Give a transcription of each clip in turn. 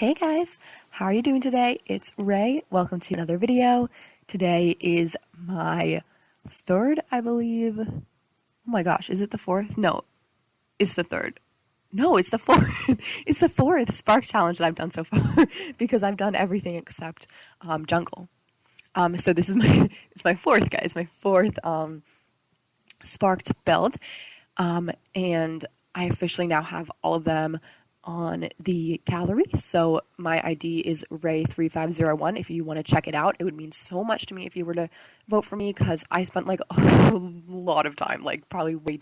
Hey guys, how are you doing today? It's Ray. Welcome to another video. Today is my third, I believe. Oh my gosh, is it the fourth? No, it's the third. No, it's the fourth. It's the fourth Spark Challenge that I've done so far because I've done everything except jungle. So this is it's my fourth, guys. My fourth sparked build, and I officially now have all of them on the gallery. So my ID is Ray3501. If you want to check it out, it would mean so much to me if you were to vote for me, because I spent like a lot of time, like probably way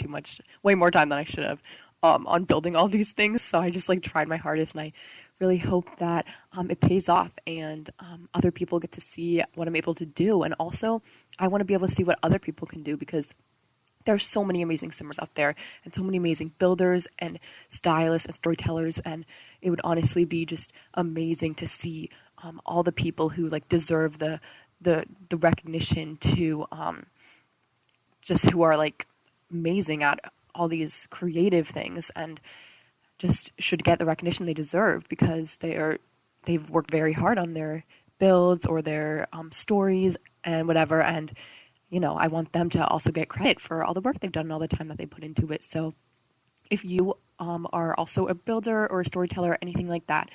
more time than I should have, on building all these things. So I just like tried my hardest, and I really hope that it pays off, and other people get to see what I'm able to do. And also I want to be able to see what other people can do, because there's so many amazing simmers out there and so many amazing builders and stylists and storytellers, and it would honestly be just amazing to see all the people who like deserve the recognition to just who are like amazing at all these creative things and just should get the recognition they deserve, because they've worked very hard on their builds or their stories and whatever. And I want them to also get credit for all the work they've done and all the time that they put into it. So if you are also a builder or a storyteller or anything like that,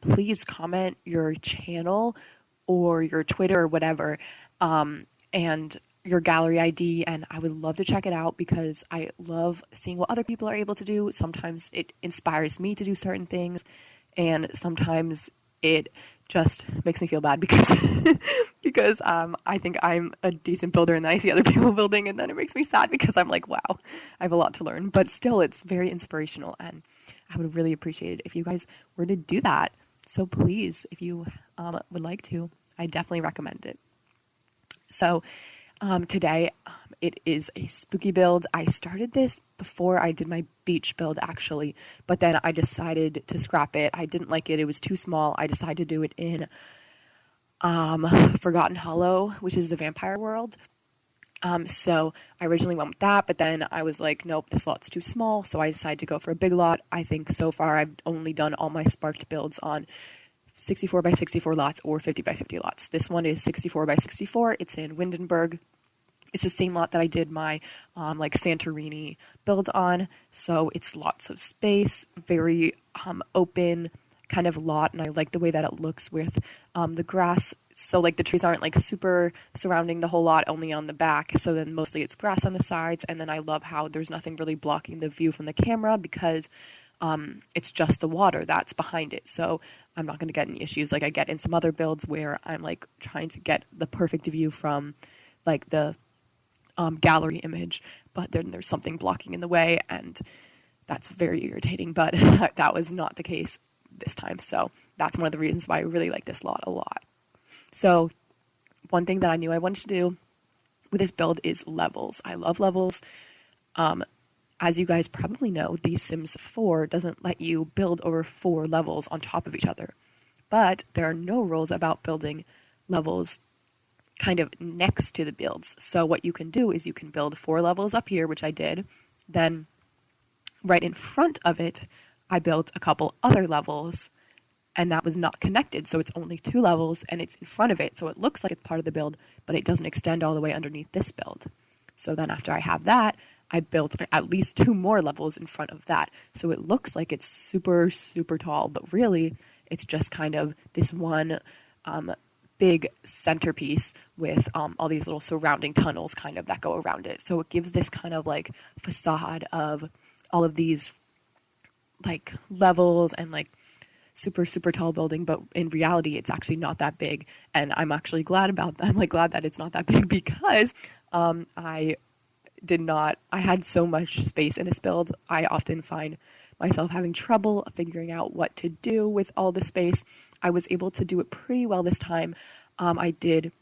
please comment your channel or your Twitter or whatever, and your gallery ID, and I would love to check it out, because I love seeing what other people are able to do. Sometimes it inspires me to do certain things, and sometimes it just makes me feel bad because I think I'm a decent builder, and then I see other people building, and then it makes me sad because I'm like, wow, I have a lot to learn. But still, it's very inspirational, and I would really appreciate it if you guys were to do that. So please, if you would like to, I definitely recommend it. So today it is a spooky build. I started this before I did my beach build, actually, but then I decided to scrap it. I didn't like it. It was too small. I decided to do it in Forgotten Hollow, which is the vampire world. So I originally went with that, but then I was like, nope, this lot's too small. So I decided to go for a big lot. I think so far I've only done all my sparked builds on 64 by 64 lots or 50 by 50 lots. This one is 64 by 64. It's in Windenburg. It's the same lot that I did my like Santorini build on. So it's lots of space, very open kind of lot, and I like the way that it looks with the grass. So like the trees aren't like super surrounding the whole lot, only on the back. So then mostly it's grass on the sides, and then I love how there's nothing really blocking the view from the camera, because it's just the water that's behind it. So I'm not going to get any issues like I get in some other builds where I'm like trying to get the perfect view from like the gallery image, but then there's something blocking in the way, and that's very irritating. But that was not the case this time. So that's one of the reasons why I really like this lot a lot. So one thing that I knew I wanted to do with this build is levels. I love levels. As you guys probably know, The Sims 4 doesn't let you build over 4 levels on top of each other. But there are no rules about building levels kind of next to the builds. So what you can do is you can build 4 levels up here, which I did. Then right in front of it, I built a couple other levels, and that was not connected. So it's only 2 levels, and it's in front of it. So it looks like it's part of the build, but it doesn't extend all the way underneath this build. So then after I have that, I built at least 2 more levels in front of that. So it looks like it's super, super tall, but really it's just kind of this one big centerpiece with all these little surrounding tunnels kind of that go around it. So it gives this kind of like facade of all of these like levels and like super, super tall building, but in reality, it's actually not that big. And I'm actually glad about that. I'm like glad that it's not that big, because I had so much space in this build. I often find myself having trouble figuring out what to do with all the space. I was able to do it pretty well this time. I did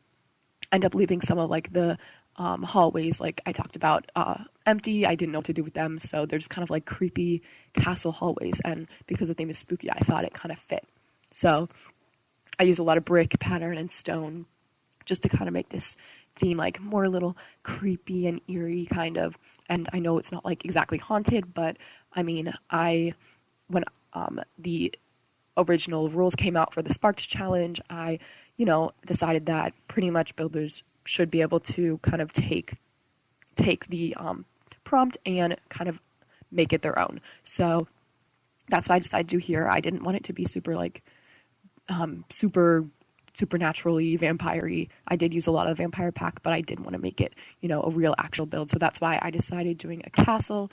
end up leaving some of like the hallways, like I talked about, empty. I didn't know what to do with them, so they're just kind of like creepy castle hallways, and because the theme is spooky, I thought it kind of fit. So I use a lot of brick pattern and stone just to kind of make this theme like more a little creepy and eerie kind of. And I know it's not like exactly haunted, but I mean, when the original rules came out for the Sparked Challenge, I, decided that pretty much builders should be able to kind of take the prompt and kind of make it their own. So that's what I decided to do here. I didn't want it to be super supernaturally vampire-y. I did use a lot of vampire pack, but I did want to make it, a real actual build. So that's why I decided doing a castle,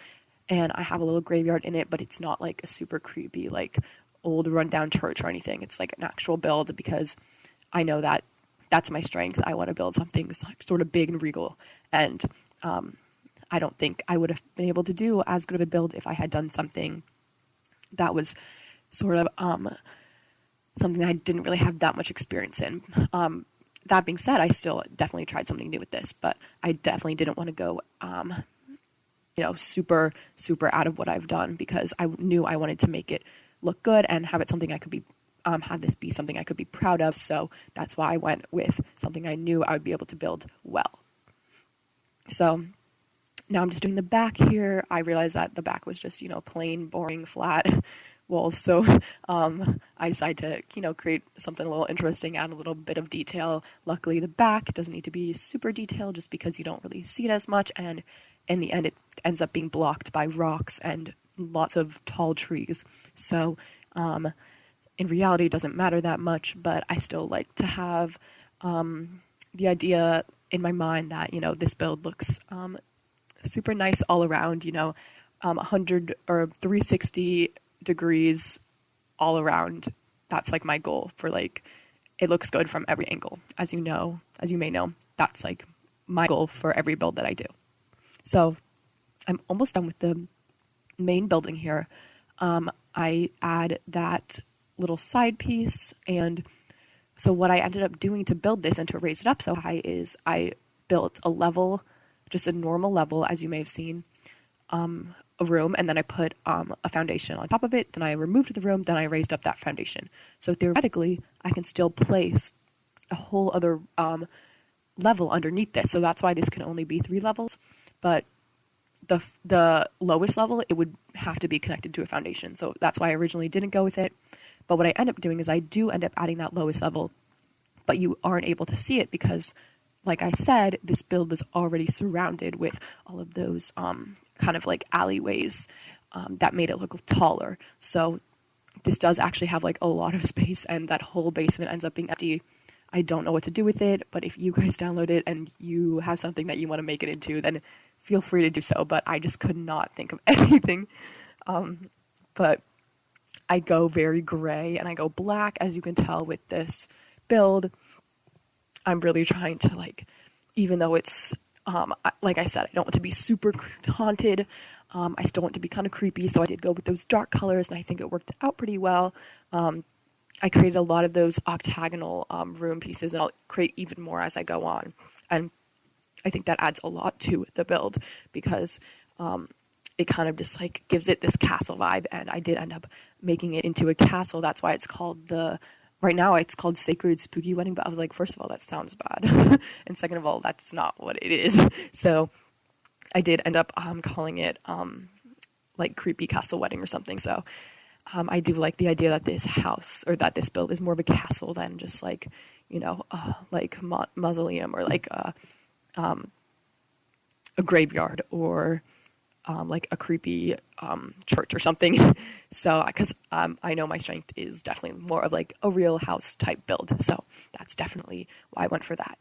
and I have a little graveyard in it, but it's not like a super creepy, like old rundown church or anything. It's like an actual build because I know that that's my strength. I want to build something sort of big and regal, and I don't think I would have been able to do as good of a build if I had done something that was sort of something that I didn't really have that much experience in. That being said, I still definitely tried something new with this, but I definitely didn't want to go, super, super out of what I've done because I knew I wanted to make it look good and have it something I could be, have this be something I could be proud of. So that's why I went with something I knew I would be able to build well. So now I'm just doing the back here. I realized that the back was just, plain, boring, flat walls. So I decided to, create something a little interesting, add a little bit of detail. Luckily, the back doesn't need to be super detailed just because you don't really see it as much. And in the end, it ends up being blocked by rocks and lots of tall trees. So in reality, it doesn't matter that much, but I still like to have the idea in my mind that, this build looks super nice all around, 100 or 360 degrees all around. That's like my goal for it looks good from every angle. As you may know, that's like my goal for every build that I do. So I'm almost done with the main building here. I add that little side piece, and so what I ended up doing to build this and to raise it up so high is I built a level, just a normal level, as you may have seen, a room, and then I put a foundation on top of it. Then I removed the room, then I raised up that foundation. So theoretically, I can still place a whole other level underneath this. So that's why this can only be 3 levels. But the lowest level, it would have to be connected to a foundation. So that's why I originally didn't go with it. But what I end up doing is I do end up adding that lowest level, but you aren't able to see it because, like I said, this build was already surrounded with all of those kind of like alleyways that made it look taller. So this does actually have a lot of space, and that whole basement ends up being empty. I don't know what to do with it, but if you guys download it and you have something that you want to make it into, then feel free to do so. But I just could not think of anything. But I go very gray and I go black, as you can tell with this build. I'm really trying to even though it's, like I said, I don't want to be super haunted. I still want to be kind of creepy. So I did go with those dark colors, and I think it worked out pretty well. I created a lot of those octagonal room pieces, and I'll create even more as I go on. And I think that adds a lot to the build because it kind of just gives it this castle vibe. And I did end up making it into a castle. That's why it's called right now it's called Sacred Spooky Wedding. But I was like, first of all, that sounds bad. And second of all, that's not what it is. So I did end up calling it Creepy Castle Wedding or something. So I do like the idea that this house or that this build is more of a castle than just mausoleum or a graveyard or a creepy church or something. So because I know my strength is definitely more of a real house type build. So that's definitely why I went for that.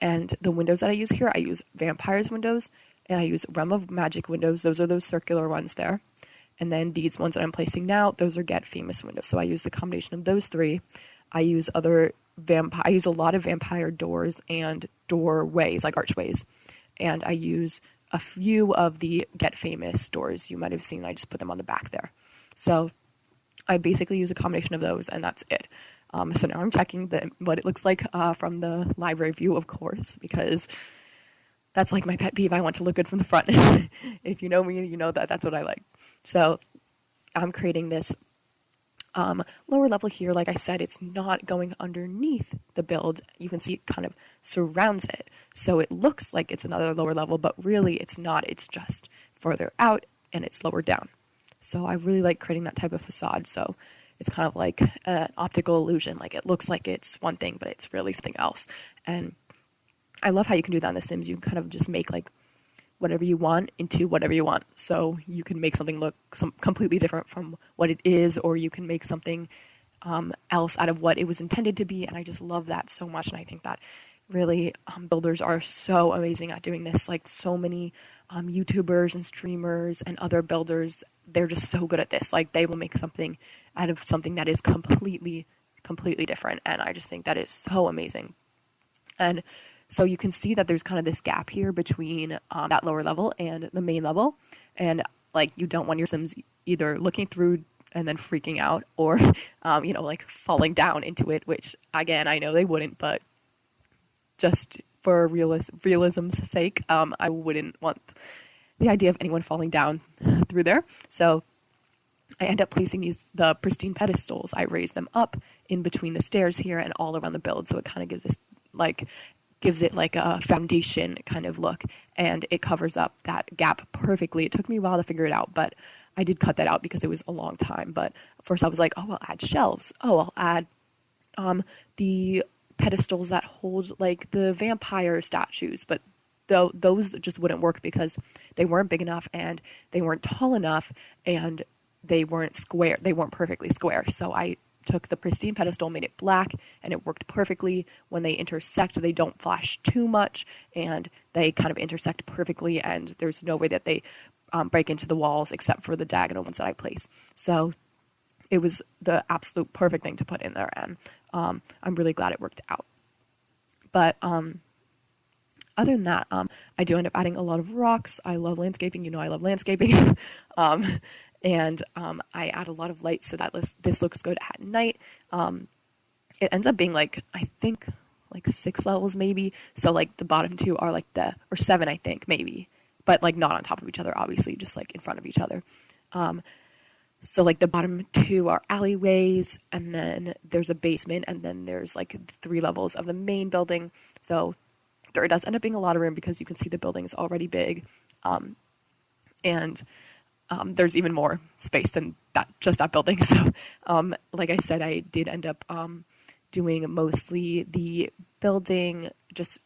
And the windows that I use here, I use Vampires windows and I use Realm of Magic windows. Those are those circular ones there. And then these ones that I'm placing now, those are Get Famous windows. So I use the combination of those 3. I use I use a lot of vampire doors and doorways, like archways. And I use a few of the Get Famous doors you might have seen. I just put them on the back there. So I basically use a combination of those, and that's it. So now I'm checking what it looks like from the library view, of course, because that's my pet peeve. I want to look good from the front. If you know me, you know that that's what I like. So I'm creating this lower level here. Like I said, it's not going underneath the build. You can see it kind of surrounds it. So it looks like it's another lower level, but really it's not. It's just further out and it's lower down. So I really like creating that type of facade. So it's kind of like an optical illusion. Like it looks like it's one thing, but it's really something else. And I love how you can do that in The Sims. You can kind of just make like whatever you want into whatever you want. So you can make something look completely different from what it is, or you can make something else out of what it was intended to be. And I just love that so much. And I think that really builders are so amazing at doing this. Like so many YouTubers and streamers and other builders, they're just so good at this. Like they will make something out of something that is completely different. And I just think that is so amazing. And so you can see that there's kind of this gap here between that lower level and the main level. And like you don't want your Sims either looking through and then freaking out, or like falling down into it, which again, I know they wouldn't, but just for realism's sake, I wouldn't want the idea of anyone falling down through there. So I end up placing the pristine pedestals. I raise them up in between the stairs here and all around the build. So it kind of gives it like a foundation kind of look, and it covers up that gap perfectly. It took me a while to figure it out, but I did cut that out because it was a long time. But first I was like, oh, I'll add shelves. Oh, I'll add the pedestals that hold like the vampire statues. But those just wouldn't work because they weren't big enough and they weren't tall enough and they weren't square. They weren't perfectly square. So I took the pristine pedestal, made it black, and it worked perfectly. When they intersect, they don't flash too much, and they kind of intersect perfectly, and there's no way that they break into the walls except for the diagonal ones that I place. So it was the absolute perfect thing to put in there, and I'm really glad it worked out. But other than that, I do end up adding a lot of rocks. I love landscaping. You know I love landscaping. And I add a lot of lights so that this looks good at night. It ends up being like, I think, like 6 levels maybe. So like the bottom 2 are like or 7, I think, maybe. But like not on top of each other, obviously, just like in front of each other. So like the bottom 2 are alleyways, and then there's a basement, and then there's like 3 levels of the main building. So there does end up being a lot of room because you can see the building is already big. And there's even more space than just that building. So, like I said, I did end up doing mostly the building, just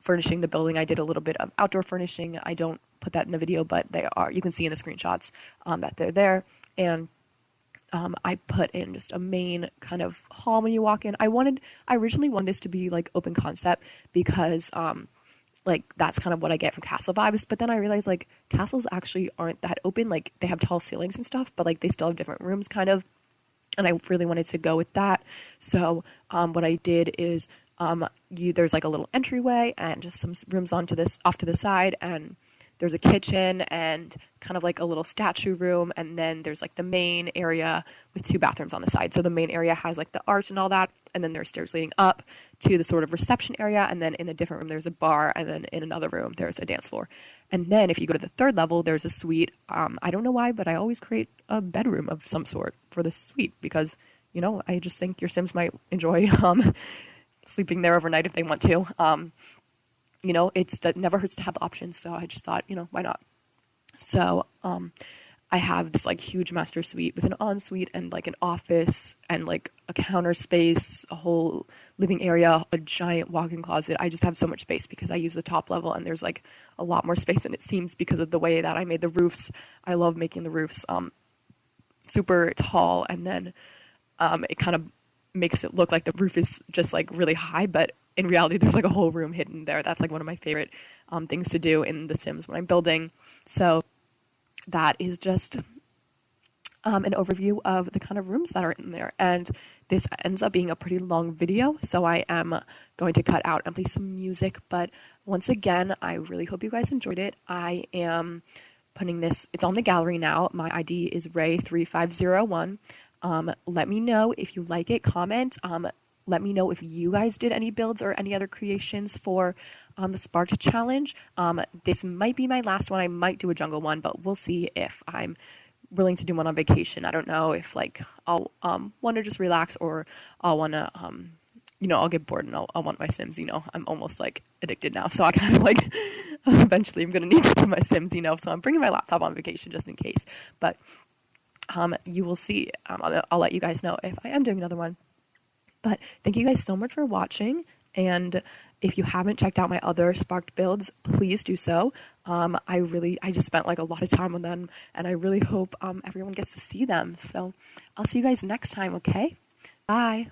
furnishing the building. I did a little bit of outdoor furnishing. I don't put that in the video, but you can see in the screenshots that they're there. And I put in just a main kind of hall when you walk in. I originally wanted this to be like open concept because like that's kind of what I get from castle vibes. But then I realized like castles actually aren't that open. Like they have tall ceilings and stuff, but like they still have different rooms kind of. And I really wanted to go with that. So what I did is there's like a little entryway and just some rooms off to the side, and there's a kitchen and kind of like a little statue room, and then there's like the main area with 2 bathrooms on the side. So the main area has like the arch and all that, and then there's stairs leading up to the sort of reception area, and then in a different room there's a bar, and then in another room there's a dance floor. And then if you go to the 3rd level, there's a suite. I don't know why, but I always create a bedroom of some sort for the suite because, I just think your Sims might enjoy sleeping there overnight if they want to. It never hurts to have the option. So I just thought, why not? So I have this like huge master suite with an ensuite and like an office and like a counter space, a whole living area, a giant walk-in closet. I just have so much space because I use the top level, and there's like a lot more space than it seems because of the way that I made the roofs. I love making the roofs super tall, and then it kind of makes it look like the roof is just like really high, but in reality there's like a whole room hidden there. That's like one of my favorite things to do in The Sims when I'm building. So that is just an overview of the kind of rooms that are in there, and this ends up being a pretty long video, so I am going to cut out and play some music. But once again, I really hope you guys enjoyed it. I am putting this, it's on the gallery now. My ID is Ray3501. Let me know if you like it, comment. Let me know if you guys did any builds or any other creations for the Sparked Challenge. This might be my last one. I might do a jungle one, but we'll see if I'm willing to do one on vacation. I don't know if like I'll want to just relax, or I'll want to, I'll get bored and I'll want my Sims. I'm almost like addicted now. So I kind of like eventually I'm going to need to do my Sims, so I'm bringing my laptop on vacation just in case. But you will see. I'll let you guys know if I am doing another one. But thank you guys so much for watching, and if you haven't checked out my other sparked builds, please do so. I just spent like a lot of time on them, and I really hope everyone gets to see them. So I'll see you guys next time, okay? Bye.